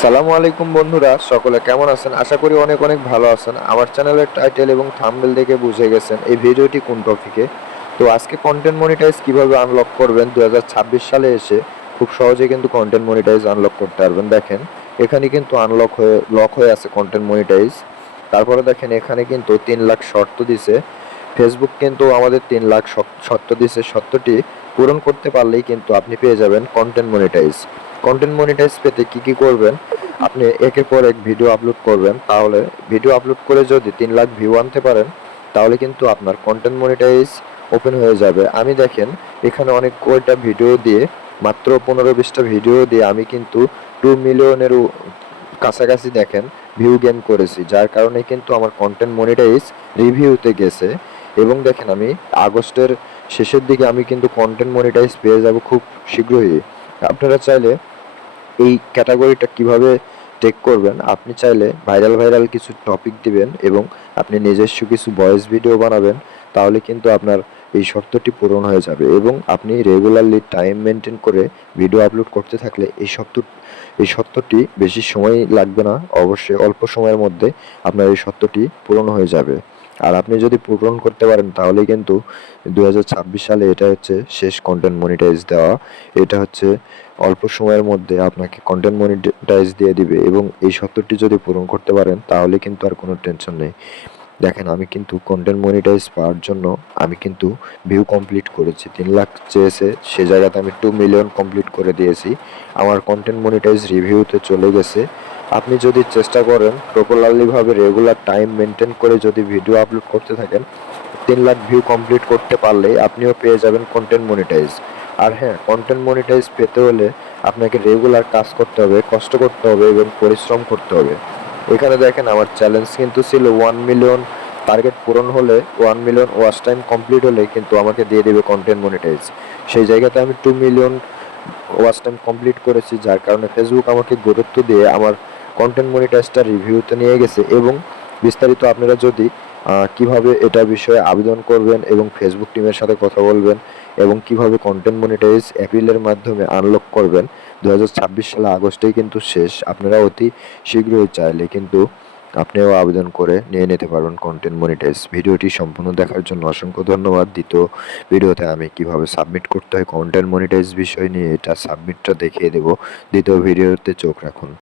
আসসালামু আলাইকুম বন্ধুরা, সকলে কেমন আছেন? আশা করি অনেক অনেক ভালো আছেন। আমার চ্যানেলের টাইটেল এবং থাম্বনেল দেখে বুঝে গেছেন এই ভিডিওটি কোন টপিকে। তো আজকে কন্টেন্ট মনিটাইজ কিভাবে আনলক করবেন 2026 সালে এসে খুব সহজে কিন্তু কন্টেন্ট মনিটাইজ আনলক করতে পারবেন। দেখেন এখানে কিন্তু আনলক হয়ে লক হয়ে আছে কন্টেন্ট মনিটাইজ। তারপরে দেখেন এখানে কিন্তু 3 লাখ শর্ত দিছে। ফেসবুক কিন্তু আমাদের 3 লাখ শর্ত দিছে। শর্তটি পূরণ করতে পারলেই কিন্তু আপনি পেয়ে যাবেন কন্টেন্ট মনিটাইজ। কন্টেন্ট মনিটাইজ পেতে কি করবেন? আপনি একের পর এক ভিডিও আপলোড করবেন। তাহলে ভিডিও আপলোড করে যদি 3 লাখ ভিউ আনতে পারেন তাহলে কিন্তু আপনার কন্টেন্ট মনিটাইজ ওপেন হয়ে যাবে। আমি দেখেন এখানে অনেক কয়টা ভিডিও দিয়ে মাত্র 15-20টা ভিডিও দিয়ে আমি কিন্তু 2 মিলিয়নেরও কাছাকাছি দেখেন ভিউ গেইন করেছি, যার কারণে কিন্তু আমার কন্টেন্ট মনিটাইজ রিভিউতে গেছে। এবং দেখেন আমি আগস্টের শেষের দিকে আমি কিন্তু কন্টেন্ট মনিটাইজ পেয়ে যাব খুব শীঘ্রই। আপনারা চাইলে এই ক্যাটাগরিটা কিভাবে টেক করবেন, আপনি চাইলে ভাইরাল কিছু টপিক দিবেন এবং আপনি নিজস্ব কিছু ভয়েস ভিডিও বানাবেন। তাহলে কিন্তু আপনার এই শর্তটি পূরণ হয়ে যাবে এবং আপনি রেগুলারলি টাইম মেনটেন করে ভিডিও আপলোড করতে থাকলে এই সত্যটি বেশি সময় লাগবে না। অবশ্যই অল্প সময়ের মধ্যে আপনার এই সত্যটি পূরণ হয়ে যাবে। আর আপনি যদি পূরণ করতে পারেন তাহলে কিন্তু 2026 সালে এটা হচ্ছে শেষ কন্টেন্ট মনিটাইজ দেওয়া। এটা হচ্ছে অল্প সময়ের মধ্যে আপনাকে কন্টেন্ট মনিটাইজ দিয়ে দিবে এবং এই সত্যটি যদি পূরণ করতে পারেন তাহলে কিন্তু আর কোনো টেনশন নেই। দেখেন আমি কিন্তু কন্টেন্ট মনিটাইজ পাওয়ার জন্য আমি কিন্তু ভিউ কমপ্লিট করেছি। 3 লাখ চেয়েছে, সে জায়গাতে আমি 2 মিলিয়ন কমপ্লিট করে দিয়েছি। আমার কন্টেন্ট মনিটাইজ রিভিউতে চলে গেছে। আপনি যদি চেষ্টা করেন প্রপারলিভাবে রেগুলার টাইম মেনটেন করে যদি ভিডিও আপলোড করতে থাকেন, 3 লাখ ভিউ কমপ্লিট করতে পারলেই আপনিও পেয়ে যাবেন কন্টেন্ট মনিটাইজ। আর হ্যাঁ, কন্টেন্ট মনিটাইজ পেতে হলে আপনাকে রেগুলার কাজ করতে হবে, কষ্ট করতে হবে এবং পরিশ্রম করতে হবে। এখানে দেখেন আমার চ্যালেঞ্জ কিন্তু ছিল 1 মিলিয়ন টার্গেট পূরণ হলে, 1 মিলিয়ন ওয়াচ টাইম কমপ্লিট হলে কিন্তু আমাকে দিয়ে দেবে কন্টেন্ট মনিটাইজ। সেই জায়গাতে আমি 2 মিলিয়ন ওয়াচ টাইম কমপ্লিট করেছি, যার কারণে ফেসবুক আমাকে গুরুত্ব দিয়ে আমার কন্টেন্ট মনিটাইজটা রিভিউতে নিয়ে গেছে। এবং বিস্তারিত আপনারা যদি কিভাবে এটা বিষয়ে আবেদন করবেন এবং ফেসবুক টিমের সাথে কথা বলবেন এবং কিভাবে কন্টেন্ট মনিটাইজ অ্যাপিলের মাধ্যমে আনলক করবেন, 2026 সালে আগস্টেই কিন্তু শেষ। আপনারা অতি শীঘ্রই চাইলে কিন্তু আপনিও আবেদন করে নিয়ে নিতে পারবেন কন্টেন্ট মনিটাইজ। ভিডিওটি সম্পূর্ণ দেখার জন্য অসংখ্য ধন্যবাদ। দ্বিতীয় ভিডিওতে আমি কিভাবে সাবমিট করতে হয় কন্টেন্ট মনিটাইজ বিষয় নিয়ে এটা সাবমিটটা দেখিয়ে দেব। দ্বিতীয় ভিডিওতে চোখ রাখুন।